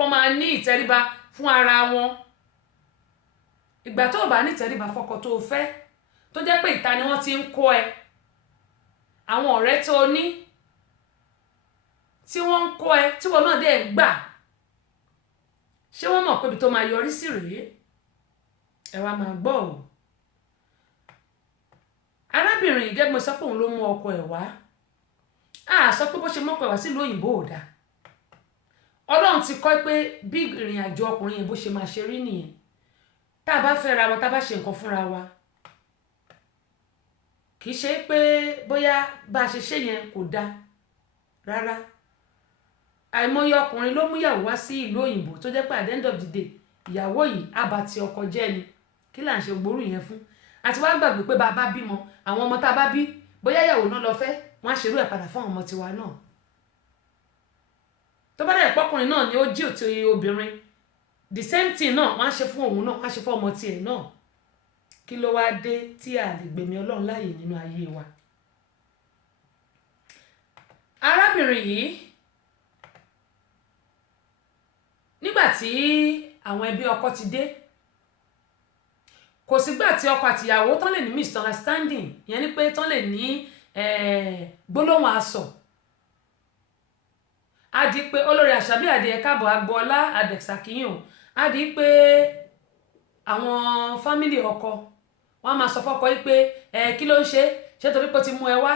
kan máa ní ìtẹríba fún ara wọn. Ìgbà tó bá ní ìtẹríba fọ́kọ tó fẹ́ tó jẹ́ pé ìta ni wọ́n ti ń kọ́ ẹ, àwọn ọ̀rẹ́ tó ní tí wọ́n ń kọ́ ẹ tí wọ́n náà dẹ̀ ń gbà, ṣé wọ́n mọ̀ pé ibi tó máa yọrí sí rèé? Ẹ wá máa gbọ́ o. Arábìnrin yìí gẹ́gẹ́ bí mo sọ pé òun ló mú ọkọ ẹ̀ wá. A sọ pé bó ṣe mọ́kọ ẹ̀ wá sílùú òyìnbó ò dáa. Ọlọ́run ti kọ́ pé bí ìrìn àjò ọkùnrin yẹn bó ṣe máa ṣe rí nìyẹn. Tá a bá fẹ́ra wa, tá a bá ṣe nǹkan fúnra wa, kì í ṣe pé bóyá bá a ṣe ṣe yẹn kò dáa rárá. Àìmọye ọkùnrin ló mú ìyàwó wá sí ìlú òyìnbó tó jẹ́ pé at the end of the day ìyàwó yìí á bá ti ọkọ jẹ́ ni. Kí là ń ṣe gbòòrò yẹn fún? Àti wá gbàgbé pé bá a bá bímọ, àwọn ọmọ tá a bá bí bóyá ìyàwó náà lọ fẹ́, wọ́n á ṣerú ẹ̀ padà fún àwọn ọmọ tiwa náà. Tó bá dẹ̀ pọ́kùnrin náà ni ó jí òtí obìnrin, the same thing náà wọ́n á ṣe fún òun náà, wọ́n á ṣe fún ọmọ tiẹ̀ náà. Kí ló wá dé tí a lè gbẹ̀mí Ọlọ́run láàyè nínú ayé wa? Arábìnrin yìí nígbà tí àwọn ẹbí ọkọ ti dé, kò sígbà tí ọkọ àtìyàwó tán lè ní misunderstanding, ìyẹn ni pé tán lè ní gbólóhùn asọ̀. A di pé olórí Àṣàbí Adé káàbọ̀ Agboola Adexakiyan, a di pé àwọn fámílì ọkọ wọ́n máa sọ fọ́kọ yìí pé kí ló ń ṣe torí pé ó ti mú ẹ wá,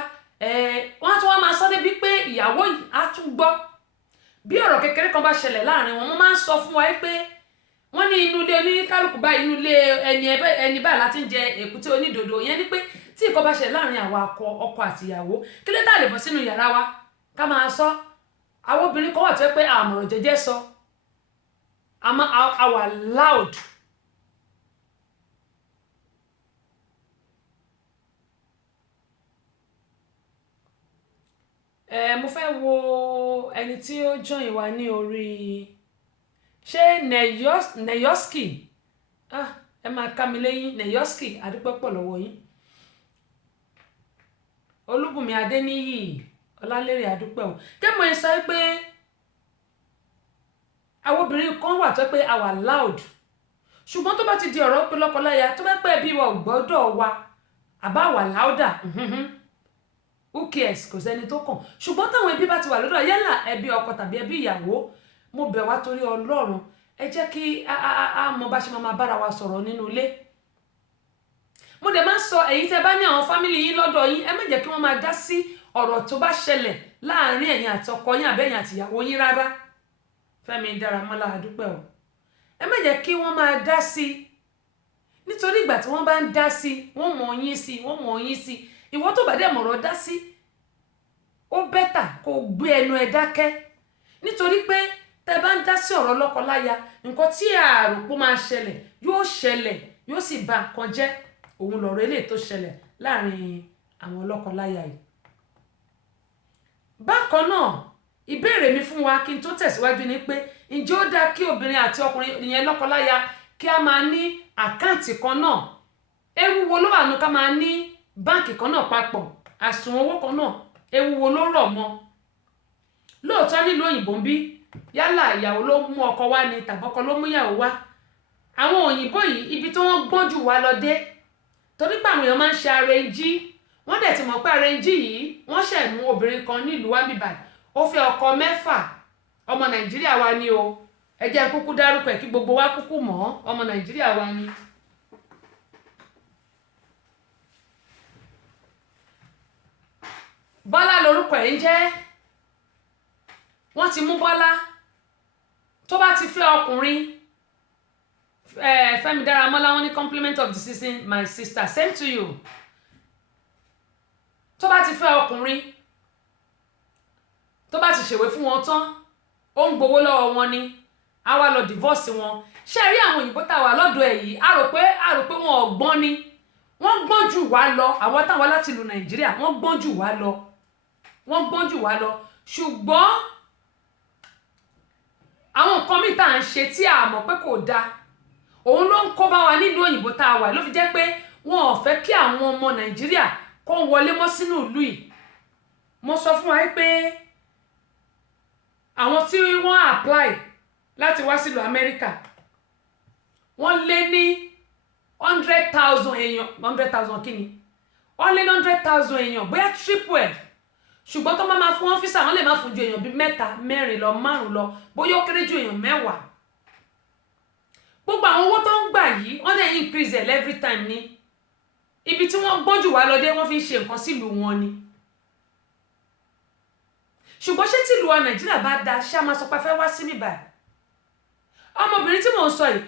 wọ́n tún wá máa sọ débi pé ìyàwó yìí á tún gbọ́. Bí ọ̀rọ̀ kékeré kan bá ṣẹlẹ̀ láàrin wọn, wọ́n máa ń sọ fún wa pé wọ́n ní inú ilé oníkálùkù báyìí, inú ilé ẹni báyìí láti ń jẹ èkúté onídòdó. Ìyẹn ni pé tí nǹkan bá ṣẹlẹ̀ láàrin àwa ọkọ àti ìyàwó, kí ló dá lè bọ́ sínú yàrá wa ká máa sọ. Àwọn obìnrin kan wà tó yẹ pé àmọ̀ràn jẹ́jẹ́ sọ, àmọ́ àwa loud. Mo fẹ́ wo ẹni tí ó join wa ní orí ṣé Neyoski, ẹ máa ká mi lẹ́yìn. Neyoski, adúpẹ́ pọ̀ lọ́wọ́ yín. Olúbùnmi Adéníyì, Ọlálérè, adúpẹ́ o. Kẹ́mọ̀ ẹ sọ pé àwọn obìnrin kan wà tó pé àwa loud, ṣùgbọ́n tó bá ti di ọ̀rọ̀ pé lọ́kọláya, tó bá pẹ́ bí wa ò gbọ́dọ̀ wa àbá wà louder, who cares? Kò sẹ́ni tó kàn. Ṣùgbọ́n táwọn ẹbí bá ti wà lọ́dọ̀, yálà ẹbí ọkọ tàbí ẹbí ìyàwó, mo bẹ̀ wá torí Ọlọ́run, ẹ jẹ́ kí a mọ bá ṣe máa bára wa sọ̀rọ̀ nínú ilé. Mo dẹ̀ máa ń sọ, èyí tẹ́ bá ní àwọn fámìlì yín lọ́dọ̀ yín, ẹ má jẹ́ kí wọ́n máa dá sí ọ̀rọ̀ tó bá ṣẹlẹ̀ láàrin ẹ̀yin àti ọkọ yín àbẹ́yìn àti ìyàwó yín rárá. Fẹ́mi Dáramọ́lá, adúpẹ́ o. Ẹ má jẹ́ kí wọ́n máa dá sí, nítorí ìgbà tí wọ́n bá ń dá sí, wọ́n mọ̀ yín sí. Ìwọ tó bá dẹ̀ mọ̀rọ̀ dá sí, ó bẹ́tà kó gbé ẹnu ẹ dákẹ́, nítorí pé tẹ́ bá ń dá sí ọ̀rọ̀ lọ́kọláya, nǹkan tí àròpó máa ṣẹlẹ̀ yóò sì bà nǹkan jẹ́. Òun lọ̀rọ̀ eléyìí tó ṣẹlẹ̀ láàrin àwọn lọ́kọláya yìí. Bákan náà, ìbéèrè mi fún wa kí n tó tẹ̀síwájú ni pé ǹjẹ́ ó dáa kí obìnrin àti ọkùnrin ìyẹn lọ́kọláya kí a máa ní àkáǹtì kan náà? Ewu wo ló wà nínú ká máa ní báǹkì kan náà papọ̀, àsùnwọ̀n owó kan náà? Ewu wo ló rọ̀ mọ́? Lóòótọ́ nílùú òyìnbó ń bí, yálà ìyàwó ló mú ọkọ wá ni tàbí ọkọ ló mú ìyàwó wá, àwọn òyìnbó yìí ibi tí wọ́n gbọ́n jù wá lọ dé, torí pé àwọn èèyàn máa ń ṣe arẹnjí. Wọ́n dẹ̀ ti mọ̀ pé arẹnjí yìí wọ́n ṣẹ̀ mú obìnrin kan nílùú wa bíbáyìí, ó fẹ́ ọkọ 6, ọmọ Nàìjíríà wa ni o. Ẹ jẹ́ kúkú dárúkọ ẹ̀ kí gbogbo wa kúkú mọ̀, ọmọ Nàìjíríà wa ni. Bọ́lá lorúkọ ẹ̀ ń jẹ́. Wọ́n ti mú Bọ́lá. Tó bá ti fẹ́ ọkùnrin, Fẹ́mi Dáramọ́lá, wọ́n ní compliment of the season, my sister, same to you. Tó bá ti fẹ́ ọkùnrin, tó bá ti ṣèwé fún wọn tán, ó ń gbowó lọ́wọ́ wọn ni, á wá lọ divorce wọn. Ṣé rí àwọn òyìnbó tá wà lọ́dọ̀ ẹ̀ yìí, a rò pé wọn ò gbọ́n ni. Wọ́n gbọ́n jù wá lọ. Àwọn táwọn láti ìlú Nàìjíríà, wọ́n gbọ́n jù wá lọ. Ṣùgbọ́n àwọn nǹkan míì tá à ń ṣe tí a mọ̀ pé kò dáa, òun ló ń kó bá wa nílùú òyìnbó tá a wà, ló fi jẹ́ pé wọn ò fẹ́ kí àwọn ọmọ Nàìjíríà kó wọlé mọ́ sínú ìlú yìí. Mo sọ fún wa pé àwọn tí wọ́n apply láti wá sílùú Amẹ́ríkà wọ́n lé ní 100,000 èèyàn 100,000 kí ni wọ́n lé ní 100,000 èèyàn bóyá triple ẹ̀ ṣùgbọ́n tó máa fún ọ́fíìsà wọ́n lè má fún ju èèyàn bíi 3 4 lọ 5 lọ bóyá ó kéré ju èèyàn 10. gbogbo àwọn owó tó ń gbà yìí wọ́n dẹ̀ increase ẹ̀ every time ní ibi tí wọ́n gbọ́njù wá lọ dé wọ́n fi ń ṣe nǹkan sílùú wọn ni. ṣùgbọ́n ṣé tìlú wa Nàìjíríà bá da ṣá máa sọ pé fẹ́ wá síbí báyìí. ọmọbìnrin tí mò ń sọ yìí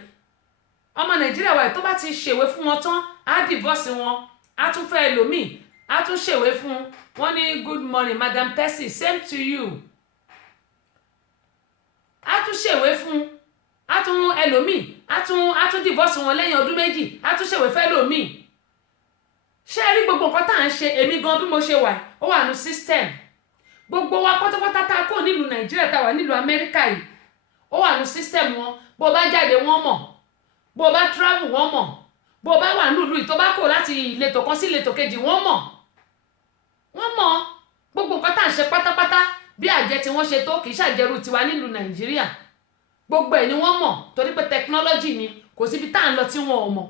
ọmọ Nàìjíríà wa tó bá ti ṣèwé fún wọn tán á divorce wọn á tún fẹ́ ẹlòmíì á tún ṣèwé fún wọn ní good morning Madam Tessie same to you á tún ṣèwé fún á tún ẹlòmíì á tún divorce wọn lẹ́yìn ọdún 2 á tún ṣèwé fẹ́ ẹlòmíì. ṣé ẹ rí gbogbo nǹkan tá à ń ṣe èmi gan bí mo ṣe wà ó wà ní system gbogbo wa pátápátá tá a kó nílùú Nàìjíríà tá a wà nílùú Amẹ́ríkà yìí ó wà ní system wọn bó bá jáde wọ́n mọ̀ bó bá travel wọ́n mọ̀ bó bá wà nílùú yìí tó bá kó láti ìletò kan sí ìletò kejì wọ́n mọ̀ gbogbo nǹkan tá à ń ṣe pátápátá bí àjẹ tí wọ́n ṣe tó kì í ṣàjẹrù tiwa nílùú Nàìjíríà gbogbo ẹ̀ ni wọ́n mọ̀ torí pé technology ni kò síbi tá à ń lọ tí wọn ò mọ̀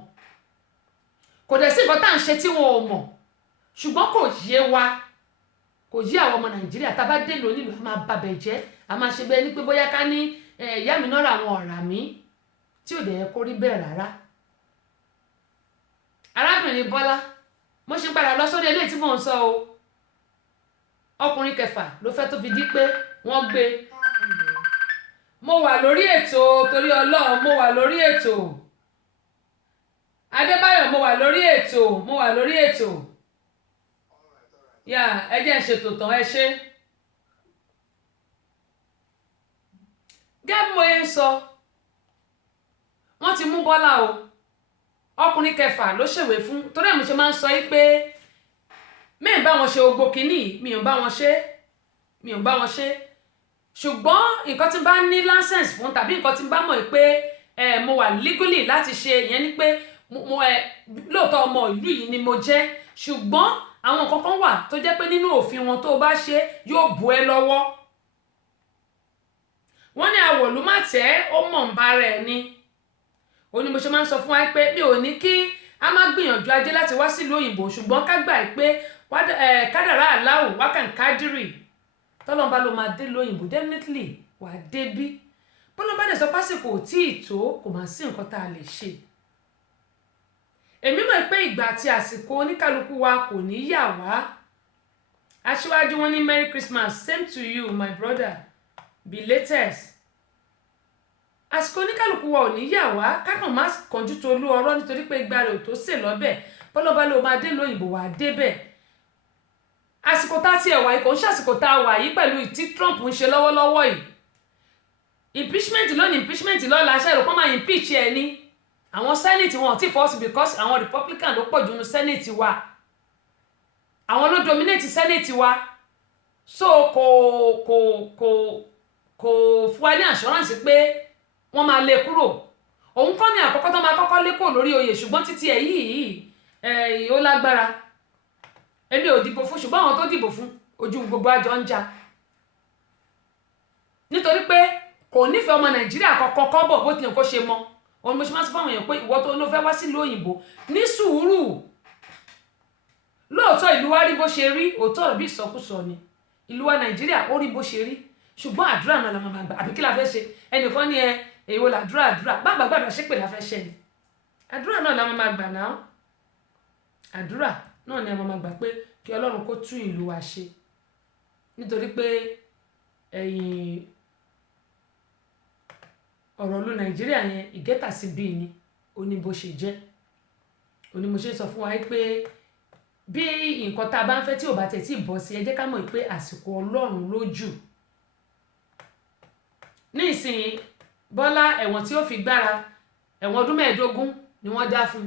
kò dẹ̀ sí nǹkan tá à ń ṣe tí wọn ò mọ̀ ṣùgbọ́n kò yé wa kò yé àwọn ọmọ Nàìjíríà tá a bá dé lò nílùú a máa babẹ̀ jẹ́ a máa ṣe bẹ́ẹ̀ ni pé bóyá ká ní ìyá mi náà ra àwọn ọ̀rà mi tí ò dẹ̀ yẹ kó rí bẹ́ẹ̀ rárá. arábìnrin Bọ́lá mo ṣe padà lọ sórí eléyìí tí mò ń sọ o ọkùnrin kẹfà ló fẹ́ tó fi di pé wọ́n gbé. mo wà lórí ètò torí Ọlọ́run mo wà lórí ètò Adébáyọ̀ mo wà lórí ètò yà ẹ jẹ́ ṣètò tán ẹ ṣe. gẹ́gẹ́ bí mo yẹn ń sọ wọ́n ti mú Bọ́lá o ọkùnrin kẹfà ló ṣèwé fún torí ẹ̀ mo ṣe máa ń sọ yìí pé mẹ́ẹ̀ bá wọn ṣe ogbó kínní mi ò bá wọn ṣe ṣùgbọ́n nǹkan tí n bá ní license fún tàbí nǹkan tí n bá mọ̀ pé mo wà legally láti ṣe ìyẹn ni pé lóòótọ́ ọmọ ìlú yìí ni mo jẹ́ ṣùgbọ́n àwọn nǹkan kan wà tó jẹ́ pé nínú òfin wọn tó bá ṣe yóò bù ẹ́ lọ́wọ́. wọ́n ní àwọ̀lú má tẹ́ ó mọ̀ ń bá rẹ̀ ni ó ní mo ṣe máa ń sọ fún wa pé mi ò ní kí a má gbìyànjú ajé láti wá sílùú òyìnbó ṣùgbọ́n ká gbà pé kádàrá aláwò wákàn kádìrì tọ́lọ́mbà ló máa dé lóyìnbó definitely wà á débí bọ́lọ́mbà dẹ̀ sọ pásìkò ò tí ì tó kò máa sí nǹkan tá a lè ṣe. èmi mọ̀ pé ìgbà àti àsìkò oníkálukú wa kò ní yà wá. aṣíwájú wọn ní Merry Christmas same to you my brother belated. àsìkò oníkálukú wa ò ní yà wá kákan má kánjú tó olú ọ̀rọ̀ nítorí pé ìgbà rẹ̀ ò tó sè lọ́bẹ̀ bọ́lọ́mbà ló máa dé lóyìnbó wà á débẹ̀. àsìkò tá a ti ẹ̀wà yìí kò ń ṣàsìkò tá a wà yìí pẹ̀lú tí Trump ń ṣe lọ́wọ́lọ́wọ́ yìí impeachment lónìí impeachment lọ́la aṣáájú pọ́n máa impeach ẹ̀ ní àwọn senate wọn ò tí force because àwọn Republican ló pọ̀ jù nínú senate wa àwọn ló dominate senate wa so kò fún wa ní assurance pé wọ́n máa lé kúrò òun kọ́ ni àkọ́kọ́ tó máa kọ́kọ́ lé kúrò lórí oyè ṣùgbọ́n títí ẹ̀ yìí ó lágbára èmi ò dìbò fún ṣùgbọ́n àwọn tó dìbò fún ojú gbogbo àjọ ń jà nítorí pé kò nífẹ̀ẹ́ ọmọ Nàìjíríà kọ́kọ́ kọ́bọ̀ bó tilẹ̀ kó ṣe mọ́ òun mo ṣe máa ń sọ fáwọn èèyàn pé ìwọ tó ló fẹ́ wá sílùú òyìnbó ní sùúrù lóòótọ́ ìlú wa rí bó ṣe rí òótọ́ ọ̀rọ̀ bí ìsọkúsọ ni ìlú wa Nàìjíríà ó rí bó ṣe rí ṣùgbọ́n àdúrà náà la máa gbà àbí kí la fẹ́ ṣe ẹnìkan ní èèwọ̀ làdúrà bàbá gbàdúrà ṣépè la fẹ́ ṣe ni àdúrà náà la máa gbà náà àdúrà náà ni a máa gbà pé kí Ọlọ́run kó tún ìlú wa ṣe nítorí pé ọ̀rọ̀ ìlú Nàìjíríà yẹn ìgẹ́ta sí bíi ni ó ní bó ṣe jẹ́ ó ní mo ṣe sọ fún wa pé bí nǹkan tá a bá ń fẹ́ tí ò bá tẹ̀ tí ì bọ́ sí ẹ jẹ́ ká mọ̀ pé àsìkò Ọlọ́run ló jù ní ìsìn Bọ́lá ẹ̀wọ̀n tí ó fi gbára ẹ̀wọ̀n ọdún 15 ni wọ́n dá fún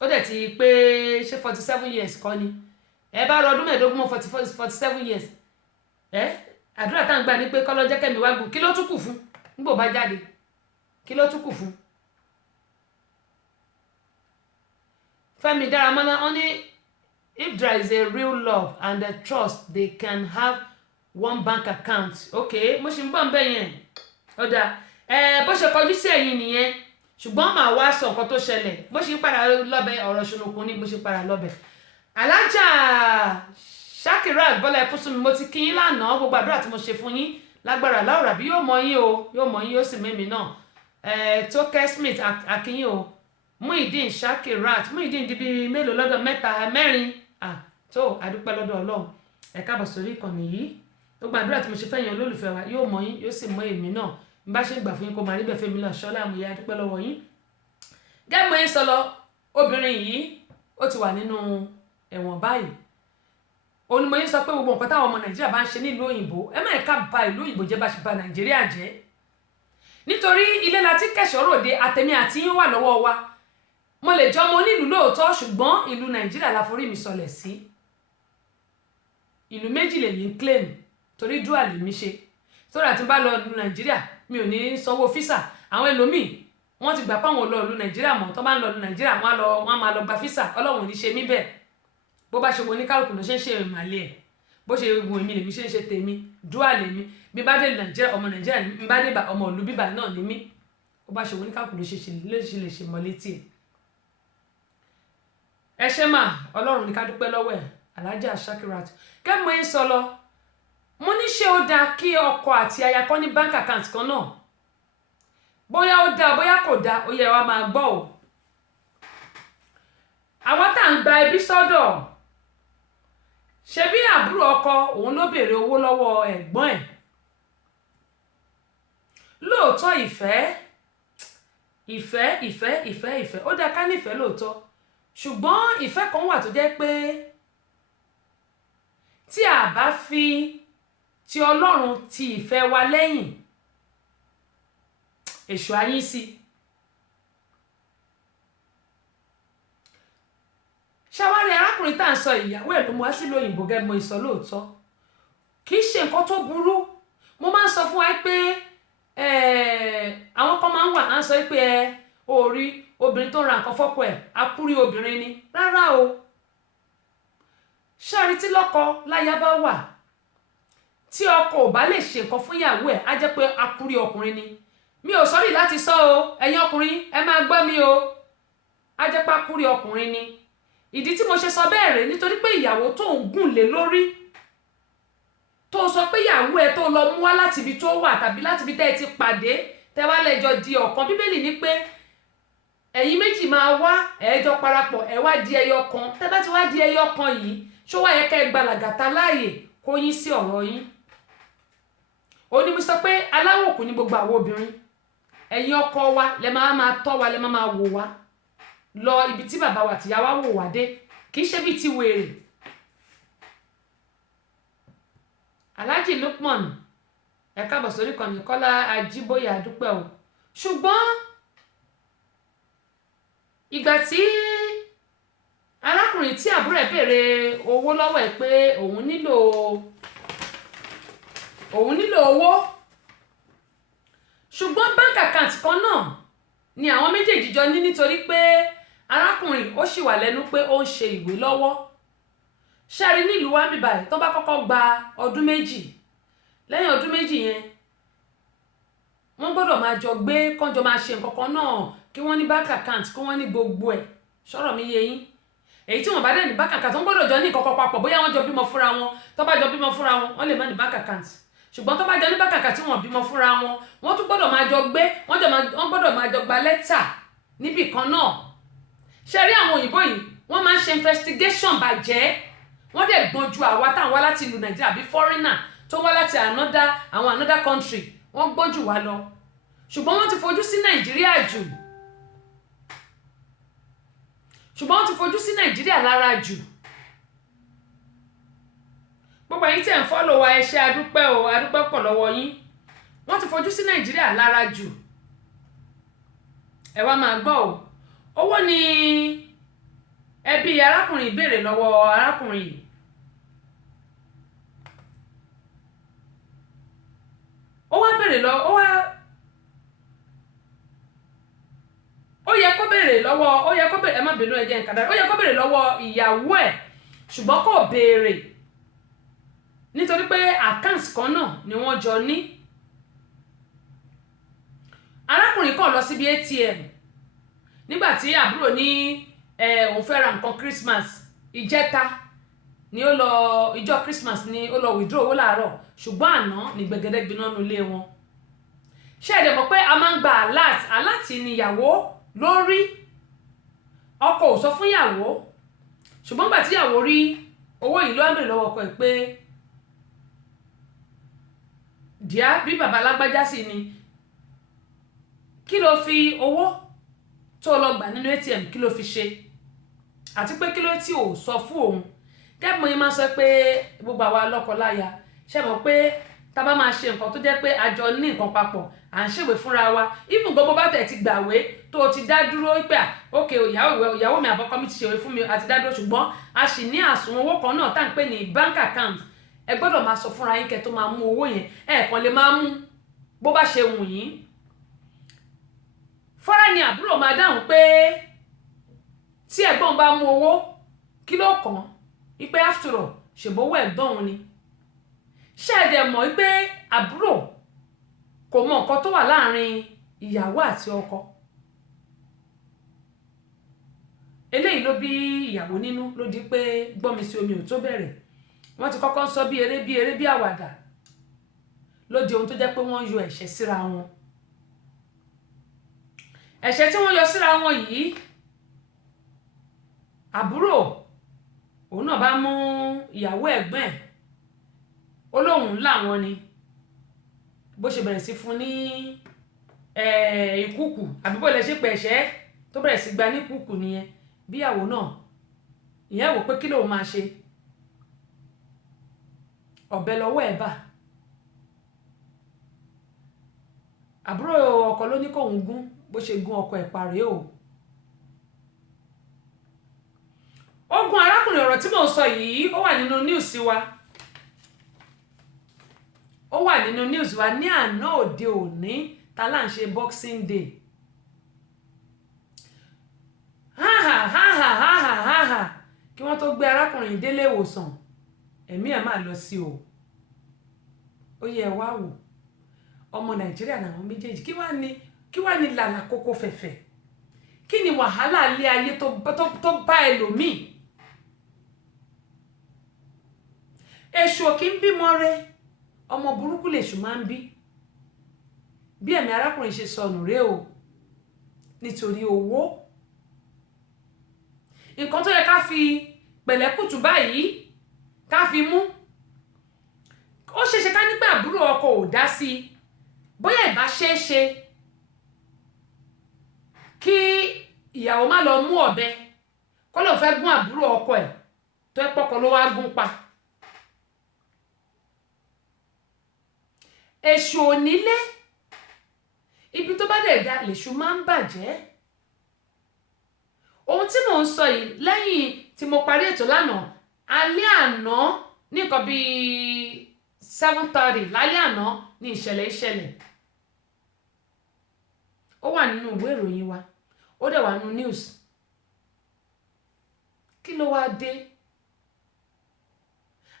ó dẹ̀ ti pé ṣé 47 years kọ́ ni ẹ bá rọ ọdún 15 mọ́ 47 years àdúrà tá à ń gbà ní pé kọ́lọ́ jẹ́ kẹ́mi wá gùn kí ló tún kù fún nígbò bá jáde kí ló tún kù fún. Fẹ́mi Dáramọ́lá wọ́n ní if there is a real love and a trust they can have one bank account okay mo ṣì ń bọ̀ ń bẹ̀ yẹn ọ̀dà bó ṣe kọjú sí ẹ̀yìn nìyẹn ṣùgbọ́n màá wá sọ nǹkan tó ṣẹlẹ̀ bó ṣe ń padà lọ́bẹ̀ ọ̀rọ̀ ṣùnùkùn ní bó ṣe padà lọ́bẹ̀. Alájà Shakirat Bọ́lá Ẹkúnsúnmi mo ti kí yín lánàá gbogbo àdúrà tí mo ṣe fún yín lágbára láwùrà bí yóò mọ yín o yóò mọ yín yóò sì mímí náà Tókẹ́ Smith akínyìn o Muideen Shakirat Muideen di bíi mélòó lọ́dọ̀ mẹ́rin tó àdúpẹ́ lọ́dọ̀ Ọlọ́run ẹ káàbọ̀ sórí ìkànnì yìí gbogbo àdúrà tí mo ṣe fẹ́yìn olólùfẹ́ wa yóò mọ yín yóò sì mọ èmi náà n bá ṣe ń gbà fún yín kó máa rí bẹ́ẹ̀ fẹ́mi náà ṣọ́lá àmúyẹ àdúpẹ́ lọ́wọ́ yín. gẹ́gẹ́ bó yín sọ lọ obìnrin yìí ó ti wà nínú ẹ̀wọ̀n báyìí onímọ̀ sọ pé gbogbo nǹkan táwọn ọmọ Nàìjíríà bá ń ṣe nílùú òyìnbó ẹ má ẹ̀ka ba ìlú òyìnbó jẹ́ bá ṣe ba Nàìjíríà jẹ́ nítorí ilé la ti kẹ̀ṣọ́ ròde àtẹ̀mí àti yín wà lọ́wọ́ wa mo lè jọ ọmọ onílùú lóòótọ́ ṣùgbọ́n ìlú Nàìjíríà la forí mi sọlẹ̀ sí ìlú méjì lèmi ń claim torí dúà lèmi ṣe sórí àti bá lọ ìlú Nàìjíríà mi ò ní sanwó físà àwọn ẹlòmíì wọ́n ti gbà páwọn lọ ìlú Nàìjíríà mọ́ tó bá ń lọ ìlú Nàìjíríà wọ́n máa lọ gba físà Ọlọ́run ò ní ṣe mí bẹ́ẹ̀ bó bá ṣe wo oníkálùkù ló ṣe ń ṣe ìmàlẹ́ ẹ̀ bó ṣe wo èmi lèmi ṣe ń ṣe tèmi dúà lèmi bí bá dé Nàìjíríà ọmọ Nàìjíríà ní bá dé ọmọ ìlú bíbà náà ní mí bó bá ṣe wo oníkálùkù ló ṣe lè ṣe mọ́ létí ẹ̀. ẹ ṣé mà Ọlọ́run ní ká dúpẹ́ lọ́wọ́ ẹ̀ Alájà Shakirat kẹ́mọ̀ ẹ̀ sọ lọ mo ní ṣé ó dáa kí ọkọ àti aya kọ́ ní bank account kan náà bóyá ó dáa bóyá kò dáa ó yẹ wá máa gbọ́ ò àwọn tá à ń gba ẹbí sọ́dọ̀ ṣebí àbúrò ọkọ òun ló béèrè owó lọ́wọ́ ẹ̀gbọ́n ẹ̀ lóòótọ́ ìfẹ́ ó dáa ká nífẹ̀ẹ́ lóòótọ́ ṣùgbọ́n ìfẹ́ kan wà tó jẹ́ pé tí a bá fi ti Ọlọ́run ti ìfẹ́ wa lẹ́yìn èṣù ayín sí ṣàwárí arákùnrin tá à ń sọ ìyàwó ẹ̀ ló mú wá sí lóyìnbó gẹ́gẹ́ mọ́ ìsọ lóòótọ́ kì í ṣe nǹkan tó burú mo máa ń sọ fún wa pé àwọn kan máa ń wà á ń sọ pé orí obìnrin tó ń ra nǹkan fọ́kọ ẹ̀ akúrí obìnrin ni rárá o ṣáàrí tí lọ́kọ láya bá wà tí ọkọ ò bá lè ṣe nǹkan fún ìyàwó ẹ̀ á jẹ́ pé akúrí ọkùnrin ni mi ò sọ́rí láti sọ o ẹ̀yin ọkùnrin ẹ máa gbọ́ mi o á jẹ́ pé akúrí ọkùnrin ni ìdí tí mo ṣe sọ bẹ́ẹ̀ rèé nítorí pé ìyàwó tó ń gùn lé lórí tó sọ pé ìyàwó ẹ tó lọ mú wá láti ibi tó wà tàbí láti ibi tẹ́ ẹ ti pàdé tẹ́ wá lẹ́jọ́ di ọ̀kan bíbélì ní pé ẹ̀yin méjì máa wá ẹ̀ẹ́jọ parapọ̀ ẹ wá di ẹyọ kan tẹ́ bá ti wá di ẹyọ kan yìí ṣó wá yẹ kẹ́ ẹ gbalàgàtà láàyè kó yín sí ọ̀rọ̀ yín ó ní mo sọ pé aláwọ̀ kù ní gbogbo àwọn obìnrin ẹ̀yin ọkọ wa lẹ máa tọ́ wa lẹ máa wò wá lọ ibi tí bàbá wa tìyá wa wò wá dé kì í ṣe bí ti wèrè. Alhaji Lukman ẹ káàbọ̀ sórí kan ní Kọ́lá Ajíbóyè àdúpẹ́ o ṣùgbọ́n ìgbà tí arákùnrin tí àbúrò ẹ̀ béèrè owó lọ́wọ́ ẹ̀ pé òun nílò owó ṣùgbọ́n bank account kan náà ni àwọn méjèèjì jọ ní nítorí pé arákùnrin ó ṣì wà lẹ́nu pé ó ń ṣe ìwé lọ́wọ́ ṣáàrí nílùú wa bíbá ẹ̀ tó bá kọ́kọ́ gba ọdún méjì lẹ́yìn ọdún méjì yẹn wọ́n gbọ́dọ̀ máa jọ gbé kọ́njọ máa ṣe nǹkan kan náà kí wọ́n ní bank account kí wọ́n ní gbogbo ẹ̀ ṣọ́rọ̀ mi yé yín èyí tí wọ́n bá dẹ̀ ní bank account wọ́n gbọ́dọ̀ jọ ní ìkọ̀kọ̀ papọ̀ bóyá wọ́n jọ bímọ fúnra wọn tó bá jọ bímọ fúnra wọn wọ́n lè má ní bank account ṣùgbọ́n tó bá jọ ní bank account tí wọ́n bímọ fúnra wọn wọ́n tún gbọ́dọ̀ máa jọ gbé wọ́n gbọ́dọ̀ máa jọ gba lẹ́tà níbì kan náà ṣe rí àwọn òyìnbó yìí wọ́n máa ń ṣe investigation bàjẹ́ wọ́n dẹ̀ gbọ́n ju àwa táwọn wá láti ìlú Nàìjíríà bí foreigner tó wá láti another country wọ́n gbọ́n jù wá lọ ṣùgbọ́n wọ́n ti fojú sí Nàìjíríà jù lára jù gbogbo ẹ̀yin tí ẹ̀ ń follow wa ẹ ṣé adúpẹ́ o adúpẹ́ pọ̀ lọ́wọ́ yín wọ́n ti fojú sí Nàìjíríà lára jù ẹ wá máa gbọ́ o owó ni ẹbí arákùnrin ìbéèrè lọ́wọ́ arákùnrin yìí ó wá béèrè lọ ó yẹ kó béèrè ẹ má bínú ẹjẹ nǹkan dára ó yẹ kó béèrè lọ́wọ́ ìyàwó ẹ̀ ṣùgbọ́n kò béèrè nítorí pé àkáǹtì kan náà ni wọ́n jọ ní mọ̀ọ́mọ̀ lọ síbi ATM nígbà tí àbúrò ní òun fẹ́ ra nǹkan Christmas ìjẹta ni ó lọ ìjọ Christmas ni ó lọ withdraw owó láàárọ̀ ṣùgbọ́n àná ní gbẹ̀gẹ́dẹ́ gbiná nulẹ̀ wọn. ṣé ẹ dẹ̀ mọ̀ pé a máa ń gba alert ni ìyàwó lórí ọkọ ò sọ fún ìyàwó ṣùgbọ́n gbà tí ìyàwó rí owó yìí ló ń bèrè lọ́wọ́ ọkọ ẹ̀ pé díà bí bàbá alágbájá sì ni kí ló fi owó tó lọ gbà nínú ATM kí ló fi ṣe àti pé kí ló tí ò sọ fún òun. kẹ́gbọ́n yín máa sọ pé gbogbo àwa lọ́kọ-láya ṣe mọ̀ pé tá bá máa ṣe nǹkan tó jẹ́ pé a jọ ní nǹkan papọ̀ à ń ṣèwé fúnra wa even gbogbo bá tẹ̀ ti gbàwé tó o ti dá dúró pé ok ìyàwó mi àbọ́kọ́ mi ti ṣèwé fún mi àti dá dúró ṣùgbọ́n a sì ní àsùn owó kan náà tá à ń pè ní bank account ẹ gbọ́dọ̀ máa sọ fúnra yín kẹ́ tó máa mú owó yẹn ẹ̀ẹ̀kan lè máa mú bó bá ṣe wù yín. fọ́nrán ni àbúrò máa dáhùn pé tí ẹ̀gbọ́n bá mú owó kí ló kàn wípé after all ṣèbówó ẹ̀gbọ́n òun ni. ṣé ẹ dẹ̀ mọ̀ wípé àbúrò kò mọ nǹkan tó wà láàrin ìyàwó àti ọkọ. eléyìí ló bí ìyàwó nínú ló di pé gbọ́nmi sí omi ò tó bẹ̀rẹ̀ wọ́n ti kọ́kọ́ ń sọ bí eré bí àwàdà ló di ohun tó jẹ́ pé wọ́n yọ ẹ̀ṣẹ̀ síra wọn. ẹ̀ṣẹ̀ tí wọ́n yọ síra wọn yìí àbúrò òun náà bá mú ìyàwó ẹ̀gbọ́n ẹ̀ ó lóun láwọn ni bó ṣe bẹ̀rẹ̀ sí fún ní ìkúkù àbí bó lè ṣe pẹ̀ṣẹ́ tó bẹ̀rẹ̀ sí gba ní kúkù nìyẹn bí ìyàwó náà ìyẹn wò pé kí lòun máa ṣe ọ̀bẹ lọ́wọ́ ẹ̀ bà àbúrò ọkọ ló ní kóun gún bó ṣe gún ọkọ ẹ̀ parí o. ogun arákùnrin ọ̀rọ̀ tí mò ń sọ yìí ó wà nínú news wa ní àná òde òní tá là ń ṣe Boxing Day kí wọ́n tó gbé arákùnrin délé ìwòsàn ẹ̀mí ẹ̀ máa lọ sí o ó yẹ wá wò ọmọ Nàìjíríà làwọn méjèèjì kí wá ní làlà kókó fẹ̀fẹ̀ kí ni wàhálà ilé ayé tó bá ẹlòmíì. èṣù ò kí ń bímọ rẹ ọmọ burúkú lèṣù máa ń bí ẹ̀mí arákùnrin ṣe sọnù rèé o nítorí owó. nǹkan tó yẹ ká fi pẹ̀lẹ́kùtù báyìí ká fi mú ó ṣeéṣe ká nígbà àbúrò ọkọ ò dá sí i bóyá ìbá ṣeéṣe kí ìyàwó má lọ mú ọ̀bẹ kó lóun fẹ́ gún àbúrò ọkọ ẹ̀ tó ẹ́ pọ́kọ ló wá gún pa. èṣù onílé ibi tó bá dẹ̀ dá lèṣù máa ń bàjẹ́. ohun tí mò ń sọ yìí lẹ́yìn tí mo parí ètò lánàá alẹ́ àná ní nǹkan bíi 7:30 lálẹ́ àná ní ìṣẹ̀lẹ̀ ó wà nínú ìwé ìròyìn wa ó dẹ̀ wà nínú news. kí ló wá dé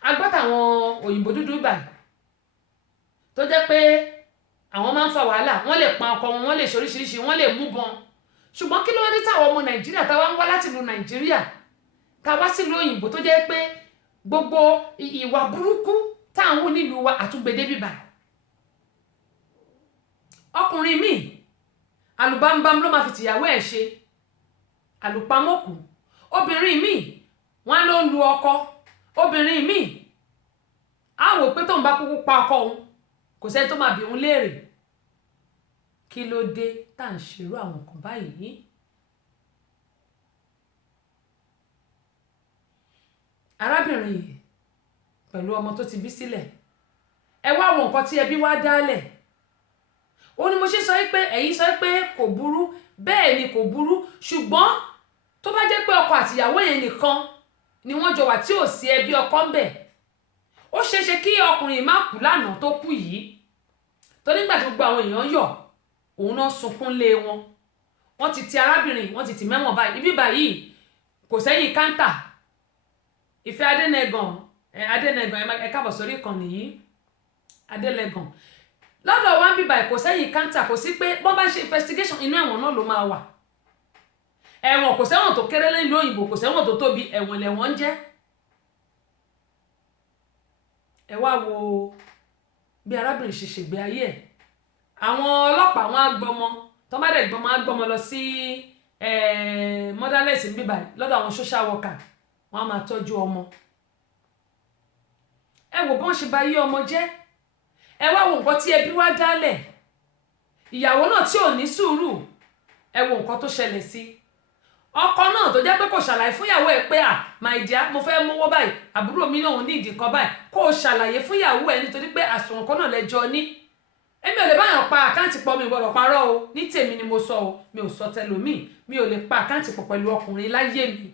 agbátàwọn òyìnbó dúdú báyìí tó jẹ́ pé àwọn máa ń fa wàhálà wọ́n lè pa ọkọ wọn wọ́n lè ṣoríṣiríṣi wọ́n lè mú bọn ṣùgbọ́n kí ló wá dé táwọn ọmọ Nàìjíríà táwa ń wá láti ìlú Nàìjíríà táwa sílùú òyìnbó tó jẹ́ pé gbogbo ìwà burúkú táwọn wù nílùú wa àtúgbèdé bíbà. ọkùnrin míì àlùbámbám ló máa fi tìyàwó ẹ̀ ṣe àlùpàmọ́kù. obìnrin míì wọ́n ló ń lu ọkọ. obìnrin míì á wò pé tóun bá kúkú pa ọkọ òun kò sẹ́ni tó máa bi òun léèrè. kí ló dé tá à ń ṣerú àwọn kan báyìí. arábìnrin yìí pẹ̀lú ọmọ tó ti bí sílẹ̀ ẹ wá wo nǹkan tí ẹbí wá dálẹ̀. ó ní mo ṣe sọ pé ẹ̀yin sọ pé kò burú bẹ́ẹ̀ ni kò burú ṣùgbọ́n tó bá jẹ́ pé ọkọ àtìyàwó yẹn nìkan ni wọ́n jọ wà tí ò sí ẹbí ọkọ ń bẹ̀ ó ṣeéṣe kí ọkùnrin má kú lánàá tó kú yìí tó nígbà tí gbogbo àwọn èèyàn yọ̀ òun náà sunkún lé wọn. wọ́n ti ti arábìnrin wọ́n ti tì mẹ́wọ̀n báyìí ibi báyìí kò sẹ́yìn káńtà. Ìfẹ́ Adẹ́nẹ̀gàn ẹ káàbọ̀ sórí ìkànnì yìí Adẹ́nẹ̀gàn lọ́dọ̀ wa ń bíbà kò sẹ́yìn káńtà kò sí pé bọ́n bá ń ṣe investigation inú ẹ̀wọ̀n náà ló máa wà ẹ̀wọ̀n kò sẹ́wọ̀n tó kéré nílùú òyìnbó kò sẹ́wọ̀n tó tóbi ẹ̀wọ̀n lẹ̀wọ̀n ń jẹ́ ẹ wá wo bí arábìnrin ṣe ṣègbé ayé ẹ̀ àwọn ọlọ́pàá wọn á gbọmọ tó bá dẹ̀ gbọmọ á gbọmọ lọ sí motherless ń bíbà lọ́dọ̀ àwọn social worker wọn á máa tọ́jú ọmọ ẹ wò bọ́n ṣe bà yé ọmọ jẹ́ ẹ wá wo nǹkan tí ẹbí wá dálẹ̀ ìyàwó náà tí ò ní sùúrù ẹ wo nǹkan tó ṣẹlẹ̀ sí ọkọ náà tó jẹ́ pé kò ṣàlàyé fún ìyàwó ẹ̀ pé my dear mo fẹ́ mówó báyìí àbúrò mi náà ní ìdí kan báyìí kó o ṣàlàyé fún ìyàwó ẹ̀ nítorí pé àsùnwọ̀n kan náà lẹ́jọ́ ní èmi ò lè báyàn pa àkáǹtì pọ̀ mi gbọ́dọ̀ parọ́ o ní tèmi ni mo sọ o mi ò sọ tẹlòmíì mi ò lè pa àkáǹtì pọ̀ pẹ̀lú ọkùnrin láyé mi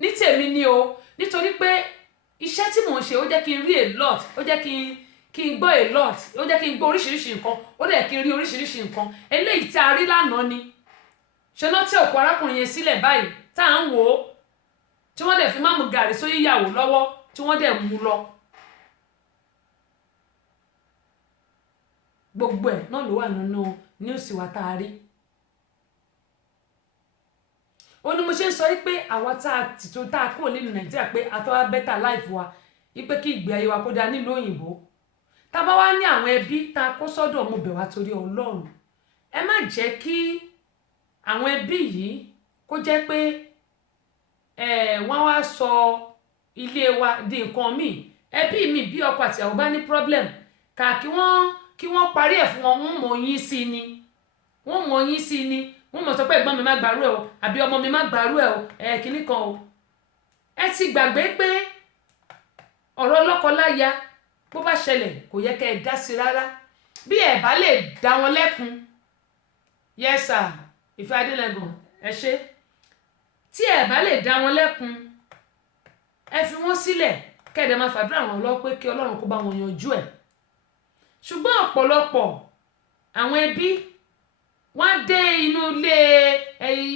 ní tèmi ni o nítorí pé iṣẹ́ tí mò ń ṣe ó jẹ́ kí n rí a lot ó jẹ́ kí n gbọ́ a lot ó jẹ́ kí n gbọ́ oríṣiríṣi nǹkan ó dẹ̀ kí n rí oríṣiríṣi nǹkan eléyìí tí a rí lánàá ni ṣe náà tí òkú arákùnrin yẹn sílẹ̀ báyìí tá à ń wò ó tí wọ́n dẹ̀ fi máàmù gàrí sóyè ìyàwó lọ́wọ́ tí wọ́n dẹ̀ mú lọ gbogbo ẹ̀ náà ló wà nínú níùsì wa tá a rí ó ní mo ṣe ń sọ pé àwa tá a kúrò nínú nàìjíríà pé a fẹ́ wá better life wa wípé kí ìgbé ayé wa kó dáa nílùú òyìnbó tá a bá wá ní àwọn ẹbí tá a kó sọ́dọ̀ mo bẹ̀ wá torí ọlọ́run ẹ má jẹ́ kí àwọn ẹbí yìí kó jẹ́ pé wọ́n wá sọ ilé wa di nǹkan míì ẹbí mi bí ọkọ àti ìyàwó bá ní problem kà kí wọ́n parí ẹ̀ fún wọn wọ́n mọ̀ yín sí ni wọ́n mọ̀ sọ pé ẹ̀gbọ́n mi má gbàrú ẹ̀ o àbí ọmọ mi má gbàrú ẹ̀ o kìíní kan o ẹ ti gbàgbé pé ọ̀rọ̀ lọ́kọ-láya bó bá ṣẹlẹ̀ kò yẹ kẹ́ ẹ dá sí rárá bí ẹ bá lè dá wọn lẹ́kun yes sir Ìfẹ́ Adélẹ́gàn ẹ ṣé tí ẹ bá lè dá wọn lẹ́kun ẹ fi wọ́n sílẹ̀ kẹ́ẹ̀dẹ̀ máa fàdúrà wọn lọ pé kí Ọlọ́run kó bá wọn yanjú ẹ̀ ṣùgbọ́n ọ̀pọ̀lọpọ̀ àwọn ẹbí wọ́n dé inú ilé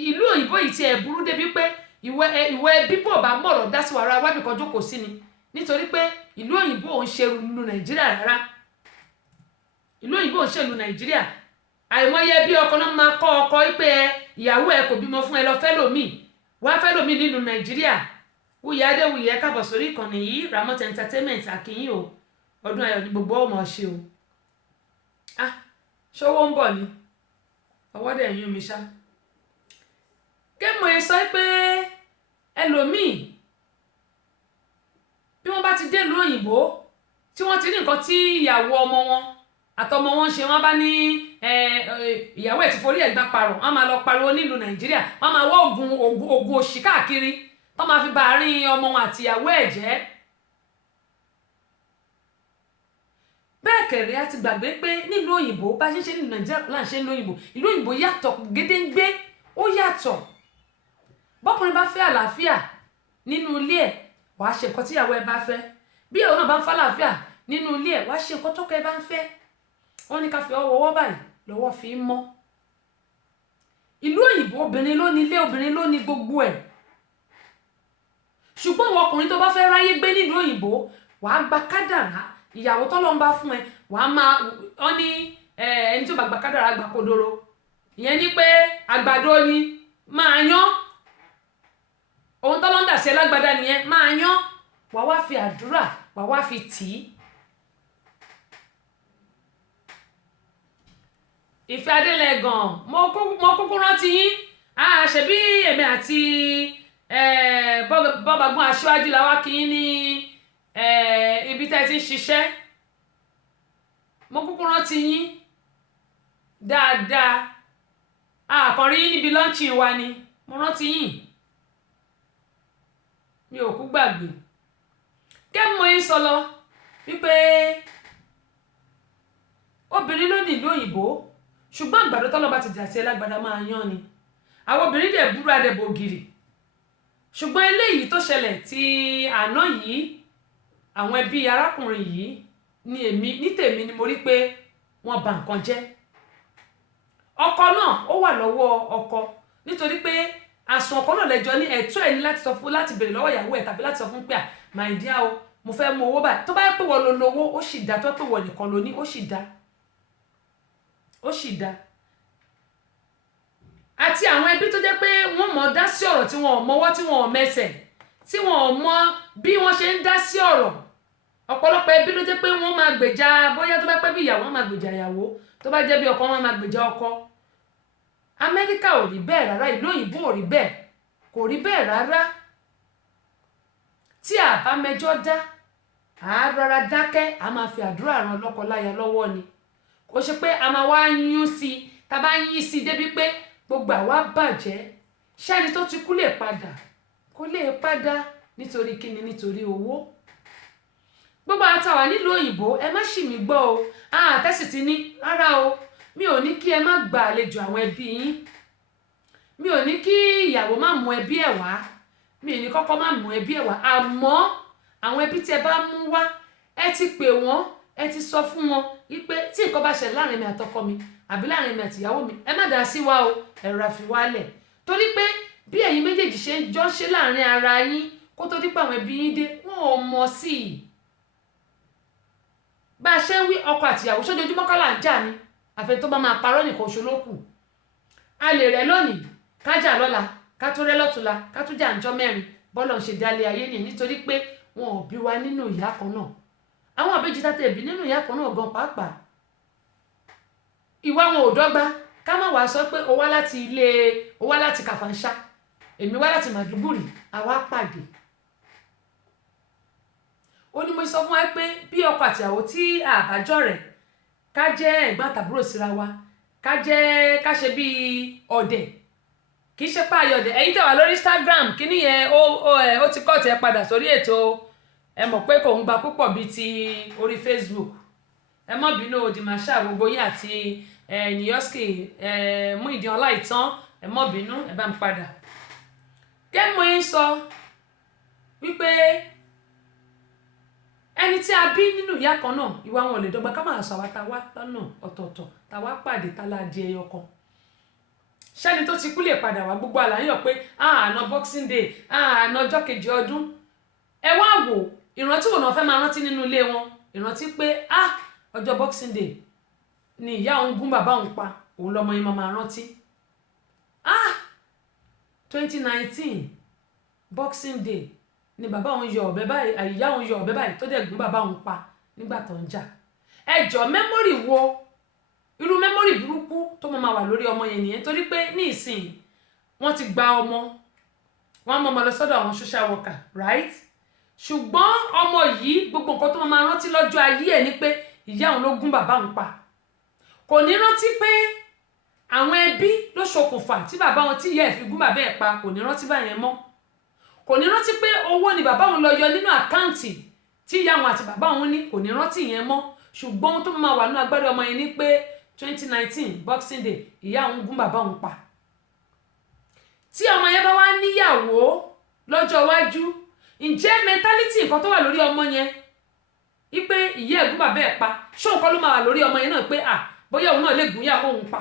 ìlú òyìnbó yìí tí ẹ burú débi pé ìwọ ẹbí bò bá mọ̀rọ̀ dá sí wàrà wábì kan jókòó sí ni nítorí pé ìlú òyìnbó ò ń ṣe ìlú Nàìjíríà rárá ìlú òyìnbó ò ń ṣe ìlú Nàìjíríà àìmọye bí ọkọ náà máa kọ́ ọkọ wípé ìyàwó ẹ kò bímọ fún ẹ lọ fẹ́ lòmíì wá fẹ́ lòmíì nínú Nàìjíríà Wúyì Adéwuyì ẹ káàbọ̀ sórí ìkànnì yìí Ramot Entertainment àkíyìn o ọdún ayọ̀ ní gbogbo ọmọ ṣe o ṣọwọ́ ń bọ̀ ni ọwọ́ dẹ̀ yún mi ṣá kémọ̀ ẹ sọ pé ẹlòmíì bí wọ́n bá ti dé ìlú òyìnbó tí wọ́n ti ní nǹkan tí ìyàwó ọmọ wọn àtọmọ wọn ṣe wọ́n bá ní ìyàwó ẹ̀ ti forí ẹ̀gbá parọ̀ wọ́n máa lọ pariwo nílùú Nàìjíríà wọ́n máa wọ́ oògùn òṣì káàkiri wọ́n máa fi bá àárín ọmọ wọn àti ìyàwó ẹ̀ jẹ́ bẹ́ẹ̀ kẹ̀rẹ́ a ti gbàgbé pé nílùú òyìnbó bá ṣe ń ṣe nílùú Nàìjíríà là ń ṣe nílùú òyìnbó ìlú òyìnbó yàtọ̀ gédéǹgbé ó yàtọ̀ bọ́kùnrin bá fẹ́ àlàáfíà nínú ilé ẹ̀ wàá ṣe nǹkan tí ìyàwó ẹ̀ bá fẹ́ bí ìyàwó náà bá ń fẹ́ àlàáfíà nínú ilé ẹ̀ wàá ṣe nǹkan tọ́kọ ẹ̀ bá ń fẹ́ wọ́n ní ká fi ọwọ́ báyìí lọ́wọ́ fi ń mọ́ ìlú òyìnbó obìnrin ló ní ilé obìnrin ló ní gbogbo ẹ̀ ṣùgbọ́n àwọn ọkùnrin tó bá fẹ́ ráyé gbé nílùú òyìnbó wàá gba kádàrá ìyàwó tọ́lọ́ ń bá fún ẹ wàá máa wọ́n ní ẹni tó bá gba kádàrá gba kodoro ìyẹn ní pé àgbàdo ni máa yán ohun tọ́lọ́ ń dà sí ẹ lágbádá nìyẹn máa yán wàá wá fi àdúrà wàá wá fi tì í. Ìfẹ́ Adélẹ́gàn mo kúkú rántí yín ṣebí èmi àti bọ́bàgún aṣáájú làwa kì í ní ibi tẹ́ ti ń ṣiṣẹ́ mo kúkú rántí yín dáadáa àkànrí yín níbi lọ́ńchì wa ni mo rántí yín mi ò kú gbàgbé kẹ́mi mo yín sọ lọ wípé obìnrin ló ní ìlú òyìnbó ṣùgbọ́n àgbàdo tọ́lọ́ bá ti dà sí ẹ lágbàdá máa yán ni àwọn obìnrin dẹ̀ búrú àdẹ̀bò gírì ṣùgbọ́n eléyìí tó ṣẹlẹ̀ ti àná yìí àwọn ẹbí arákùnrin yìí ní tèmi ni mo rí pé wọ́n bà nǹkan jẹ́ ọkọ náà ó wà lọ́wọ́ ọkọ nítorí pé àsùn ọkọ náà lẹ́jọ́ ní ẹ̀tọ́ ẹ̀ ní láti sọ fún láti béèrè lọ́wọ́ ìyàwó ẹ̀ tàbí láti sọ fún pé my dear o mo fẹ́ mú owó báyìí tó bá pè wọ́n lo lówó ó sì dá tó pè wọ́n nìkan ló ní ó sì dá àti àwọn ẹbí tó jẹ́ pé wọ́n mọ̀ dá sí ọ̀rọ̀ tí wọ́n ò mọwọ́ tí wọ́n ò mẹsẹ̀ tí wọ́n ò mọ bí wọ́n ṣe ń dá sí ọ̀rọ̀ ọ̀pọ̀lọpọ̀ ẹbí ló jẹ́ pé wọ́n máa gbèjà bóyá tó bá pẹ́ bí ìyàwó máa gbèjà ìyàwó tó bá jẹ́ bí ọkọ wọn máa gbèjà ọkọ. Amẹ́ríkà ò rí bẹ́ẹ̀ rárá, ìlú òyìnbó ò rí bẹ́ẹ̀, kò rí bẹ́ẹ̀ rárá. Tí a bá mẹjọ́ dá a rọra dákẹ́, a máa fi àdúrà ran lọ́kọ láya lọ́wọ́ ni. Kò ṣe pé a máa wá yún sí i, tá a bá yín sí i débi pé gbogbo àwa bàjẹ́. Ṣẹ́ni tó ti kú lè padà, kò lè padà nítorí kíni, nítorí owó. Gbogbo àtàwà nílùú òyìnbó ẹ má ṣì mí gbọ́ o, àtẹ́sì ti ní rárá o, mi ò ní kí ẹ má gba àlejò àwọn ẹbí yín, mi ò ní kí ìyàwó má mú ẹbí ẹ̀ wá, mi ò ní kọ́kọ́ má mú ẹbí ẹ̀ wá, àmọ́ àwọn ẹbí tí ẹ bá mú wá ẹ ti pè wọ́n, ẹ ti sọ fún wọn wípé tí nǹkan bá ṣẹlẹ̀ láàrin mi àtọkọ mi àbí láàrin mi àti ìyàwó mi ẹ má dá sí wa o, ẹ rọra fi wálẹ̀. Torí pé bí ẹ̀yin méjèèjì ṣe ń jọ ṣe láàrin ara yín kó tó dípò àwọn ẹbí yín dé wọn ò mọ̀ sí i. Bá a ṣe ń wí ọkọ àti ìyàwó ṣojoojúmọ́ kọ́ là ń jà ni, àfẹ́ tó bá máa parọ́ nìkan oṣù ló kù. A lè rẹ̀ lónìí ká jà lọ́la ká tó rẹ́ lọ́tùnla ká tó jà ńjọ́ mẹ́rin bọ́lọ̀ ń ṣe dálé ayé nìyẹn nítorí pé wọn ò bí wa nínú ìyá kan náà. Àwọn àbẹ́jì tá tẹ̀ bí nínú ìyá kan náà gan pàápàá ìwà wọn ò dọ́gba. Ká má wàá sọ pé o wá láti Kàfàǹṣá èmi wá láti Màdúgùrì àwa pàdé. Ó ní mo sọ fún wa pé bí ọkọ àti ìyàwó tí àbájọ rẹ̀ ká jẹ́ ẹ̀gbọ́n àtàbúrò síra wa ká ṣe bí ọ̀dẹ̀ kì í ṣe páàyè ọ̀dẹ̀. Ẹ̀yin tẹ́ wà lórí Instagram kíní yẹn ó ti kọ́ tẹ́ padà sórí ètò ẹ mọ̀ pé kò ń gba púpọ̀ bíi ti orí Facebook. Ẹ má bínú òdì máa ṣá gbogbo yín àti Nìyọ́sìkì Muyideen Ọláìtàn ẹ má bínú ẹ bá ń padà. Kẹ́mi mo yín sọ wípé ẹni tí a bí nínú ìyá kan náà ìwà wọn ò lè dọ́gba. Ká máa sọ àwa tá wá lọ́nà ọ̀tọ̀ọ̀tọ̀ tá wá pàdé tá la di ẹyọ kan. Ṣẹ́ni tó ti kú lè padà wá gbogbo àlàyé pé àná Boxing Day àná ọjọ́ kejì ọdún. Ẹ wá wò ìrántí wo náà fẹ́ máa rántí nínú ilé wọn, ìrántí pé ọjọ́ Boxing Day ni ìyá òun gún bàbá òun pa, òun lọmọ yín máa rántí. 2019 Boxing Day ni bàbá òun yọ ọ̀bẹ báyìí, ìyá òun yọ ọ̀bẹ báyìí tó dẹ̀ gún bàbá òun pa nígbà tó ń jà. Ẹjọ́ mẹ́mórì wo irú mẹ́mórì burúkú tó máa wà lórí ọmọ yẹn nìyẹn. Torí pé ní ìsìn wọ́n ti gba ọmọ wọn mọ ọmọ lọ sọ́dọ̀ àwọn social worker right, ṣùgbọ́n ọmọ yìí gbogbo nǹkan tó máa rántí lọ́jọ́ ayé ẹ̀ ni pé ìyá òun ló gún bàbá òun pa. Kò ní rántí pé àwọn ẹbí ló ṣokùnfà tí bàbá wọn tí ìyá ẹ̀ fi gún bàbá ẹ̀ pa, kò ní rántí báyẹn mọ́. Kò ní rántí pé owó ni bàbá òun lọ yọ nínú àkáǹtì tí ìyá òun àti bàbá òun ní, kò ní rántí yẹn mọ́. Ṣùgbọ́n ohun tó máa wà nínú agbára ọmọ yẹn ni pé 2019 Boxing Day ìyá òun gún bàbá òun pa. Tí ọmọ yẹn bá wá níyàwó lọ́jọ́ iwájú, ǹjẹ́ mentality nǹkan tó wà lórí ọmọ yẹn wípé ìyá ẹ̀ gún bàbá ẹ̀ pa ṣó nǹkan ló máa wà lórí ọmọ yẹn náà pé bóyá òun náà lè gún ìyàwó òun pa.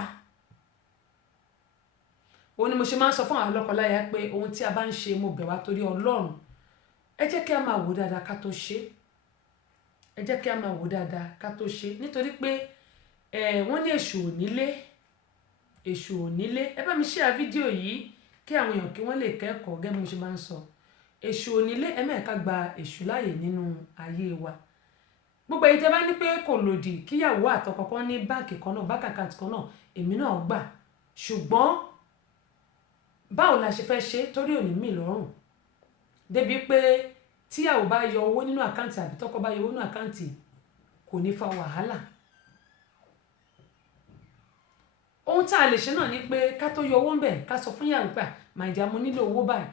Òun ni mo ṣe máa ń sọ fún àwọn lọ́kọláya pé ohun tí a bá ń ṣe mo bẹ̀ wá torí Ọlọ́run ẹ jẹ́ kí a máa wò dáadáa ká tó ṣe, ẹ jẹ́ kí a máa wò dáadáa ká tó ṣe nítorí pé wọ́n ní èṣù ò nílé. Ẹ bá mi share fídíò yìí kí àwọn èèyàn kí wọ́n lè kẹ́kọ̀ọ́ gẹ́gẹ́ bí mo ṣe máa ń sọ. Èṣù ò nílé, ẹ má ká gba èṣù láàyè nínú ayé wa. Gbogbo èyí tẹ́ bá ní pé kò lòdì kíyàwó àtọkọ kan ní báǹkì kan náà báǹkì àkáǹtì kan náà èmi náà gbà, ṣùgbọ́n báwo la ṣe fẹ́ ṣe torí òní mì lọ́rùn débi pé tíyàwó bá yọ owó nínú àkáǹtì àbí tọkọ bá yọ owó nínú àkáǹtì kò ní fa wàhálà. Ohun tá a lè ṣe náà ni pé ká tó yọ owó ń bẹ̀ ká sọ fún ìyàwó pé màìjà mo nílò owó báyìí.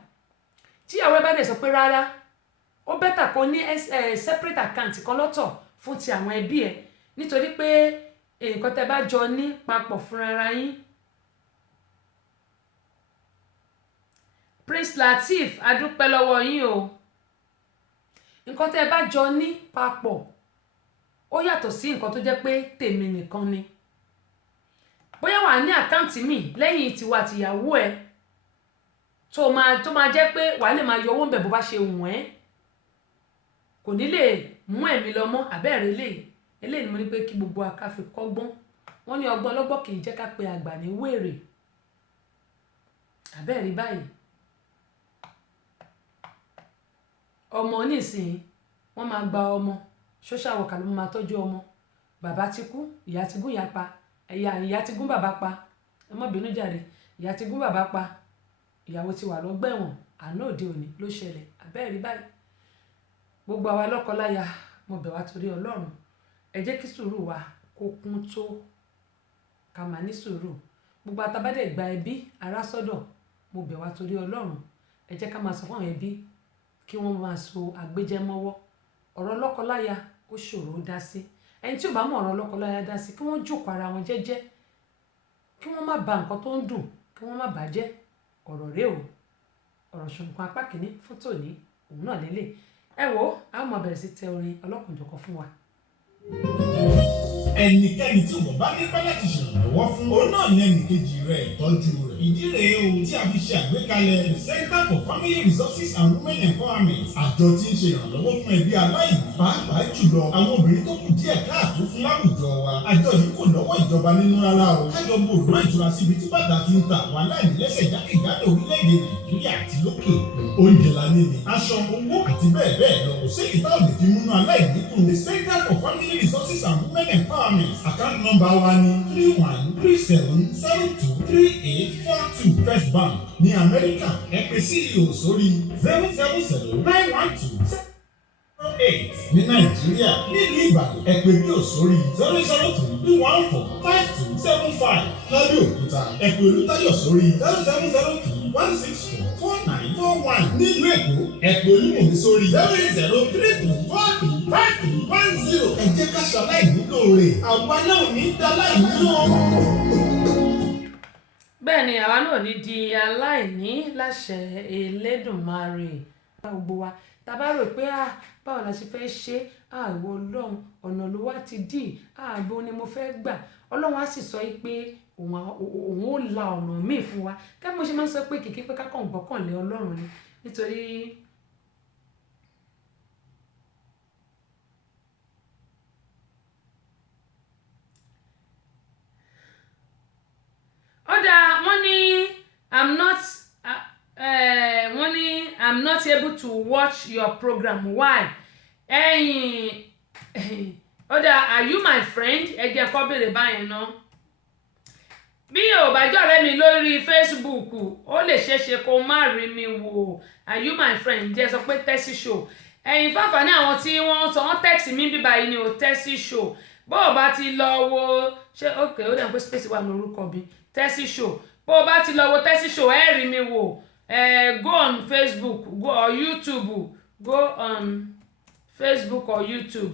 Tíyàwó ẹ bá dẹ̀ sọ pé rárá ó bẹ́tà kó ní separate account kan lọ́tọ̀ fún ti àwọn ẹbí ẹ nítorí pé nǹkan tẹ́ bá jọ ní papọ̀ fúnra ara yín. Prince Lateef adúpẹ́ lọ́wọ́ yín o. Nǹkan tẹ́ bá jọ ní papọ̀ ó yàtọ̀ sí nǹkan tó jẹ́ pé tèmi nìkan ni. Bóyá wà ní àkáǹtì mi lẹ́yìn tiwa tìyàwó ẹ tó máa jẹ́ pé wà lè máa yọ owó ń bẹ̀ bó bá ṣe wùn ẹ́. kò ní lè mú ẹ̀mí lọ mọ́ àbẹ́ẹ̀rẹ̀ eléyìí ni mo ní pé kí gbogbo aká fi kọ́gbọ́n wọ́n ní ọgbọ́n ọlọ́gbọ́n kì í jẹ́ ká pe àgbà ní wèrè àbẹ́ẹ̀rẹ̀ báyìí ọmọ nísìnyí wọ́n máa gba ọmọ social worker ló máa tọ́jú ọmọ bàbá ti kú ìyá ti gún ìyá pa ìyá ti gún bàbá pa ẹ má bínú jàre ìyá ti gún bàbá pa ìyàwó ti wà lọ́gbà ẹ̀wọ̀n àná òde òní ló ṣẹlẹ̀ àbẹ́ẹ̀rẹ̀ báyìí gbogbo àwa lọ́kọláya mo bẹ̀ wá torí ọlọ́run ẹ jẹ́ kí sùúrù wa kó kún tó ká máa ní sùúrù gbogbo àtàbádẹ́ gba ẹbí ará sọ́dọ̀ mo bẹ̀ wá torí ọlọ́run ẹ jẹ́ ká máa sọ fún àwọn ẹbí kí wọ́n máa so àgbéjẹmọ́wọ́ ọ̀rọ̀ lọ́kọláya ó ṣòro dá sí ẹni tí ò bá mọ̀ ọ̀rọ̀ lọ́kọláya dá sí kí wọ́n jókòó ara wọn jẹ́jẹ́ kí wọ́n má ba nǹkan tó ń dùn kí wọ́n má bàjẹ́ ọ̀rọ̀ rèé o ọ̀rọ̀ ṣùnkún apá kìíní fún tòní òun náà lélẹ̀ ẹ wo a máa bẹ̀rẹ̀ sí tẹ orin ọlọ́kùnjọ̀kan fún wa. ẹnikẹ́ni tí wọ́n bá nípa láti ṣèrànlọ́wọ́ fún òun náà ní ẹnìkejì rẹ̀ ìtọ́jú rẹ̀. ìdí rèé o tí a fi ṣe àgbékalẹ̀ the Center for Family Resources and Women Empowerment. àjọ tí ń ṣe ìrànlọ́wọ́ fún ẹbí aláìní pàápàá jùlọ àwọn obìnrin tó kù díẹ̀ káàtó fún láwùjọ wa. àjọ yìí kò lọ́wọ́ ìjọba nínú rárá o. kájọ bo òrùn ìtura síbi tí bàtà ti ń ta àwọn aláìní lẹ́sẹ̀ jákèjádò orílẹ̀-èdè Nàìjíríà àti lókè òkun. oúnjẹ la ní ni aṣọ owó àti bẹ́ẹ̀ bẹ́ẹ̀ lọ. kò sí ìta òde fi múnú aláìní kù. the Center for Family Resources and Women Empowerment. account number wa ni 3137723842 First Bank ní Amẹ́ríkà. ẹ pè CEO sórí 0709128 ní Nàìjíríà. nílùú Ìbàdàn ẹ pè bí òsórí 003145275. lábẹ́ Òkúta ẹ pè Olútáyọ̀ sórí 07021644941. nílùú Èkó ẹ pè Olúmọ̀mí sórí 08032435310. ẹ jẹ́ ká ṣaláìní lóore àwa náà ò ní dáláìní náà. bẹ́ẹ̀ ni àwa náà ní di aláìní láṣẹ Elédùmarè gbogbo wa tá a bá rò pé báwo la ṣe fẹ́ ṣe ìwọ Ọlọ́run ọ̀nà ló wá ti dì ààbò ni mo fẹ́ gbà Ọlọ́run á sì sọ pé òun ó la ọ̀nà míì fún wa ká mo ṣe máa ń sọ pé kìkì pé ká kàn gbọ́kànlé Ọlọ́run ni nítorí wọ́n ní I'm not able to watch your program why are you my friend ẹ jẹ́ kó béèrè báyẹn náà bí ò bá jọ̀rẹ́ mi lórí Facebook ó lè ṣeéṣe kó má rí mi wò are you my friend jẹ́ sọ pé Tessy Show fáfà ní àwọn tí wọ́n sọ wọ́n text mi bíbá yìí ni ò Tessy Show bó o bá ti lọ wo ṣé ok ó dẹ̀ pé space wà ní orúkọ mi Tessy Show bó o bá ti lọ wo Tessy Show ẹ rí mi wò go on Facebook go on YouTube go on Facebook or YouTube